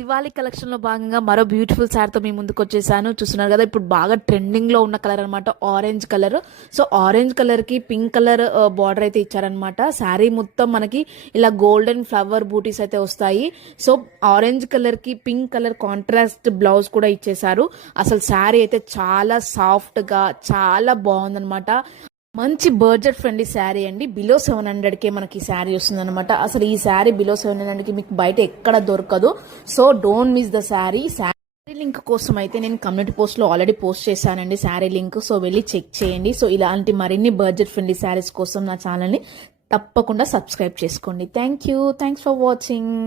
Diwali collection లో భాగంగా మరో బ్యూటిఫుల్ శారీతో మీ ముందుకు వచ్చేసాను. చూస్తున్నారు కదా, ఇప్పుడు బాగా ట్రెండింగ్ లో ఉన్న కలర్ అనమాట, orange colour. So orange colour కి పింక్ కలర్ బార్డర్ అయితే ఇచ్చారనమాట. శారీ మొత్తం మనకి ఇలా గోల్డెన్ ఫ్లవర్ బూటీస్ అయితే వస్తాయి. సో ఆరెంజ్ కలర్ కి పింక్ కలర్ కాంట్రాస్ట్ బ్లౌజ్ కూడా ఇచ్చేసారు. అసలు శారీ అయితే చాలా సాఫ్ట్ గా చాలా బాగుందనమాట. మంచి బడ్జెట్ ఫ్రెండ్లీ శారీ అండి. బిలో 700కే మనకి ఈ శారీ వస్తుంది అనమాట. అసలు ఈ శారీ బిలో 700కి మీకు బయట ఎక్కడ దొరకదు. So don't miss the sari. Sari link కోసం అయితే నేను కమ్యూనిటీ పోస్ట్ లో ఆల్రెడీ పోస్ట్ చేశానండి శారీ లింక్. సో వెళ్ళి చెక్ చేయండి. సో ఇలాంటి మరిన్ని బడ్జెట్ ఫ్రెండ్లీ శారీస్ కోసం నా ఛానల్ని తప్పకుండా సబ్స్క్రైబ్ చేసుకోండి. Thanks for watching.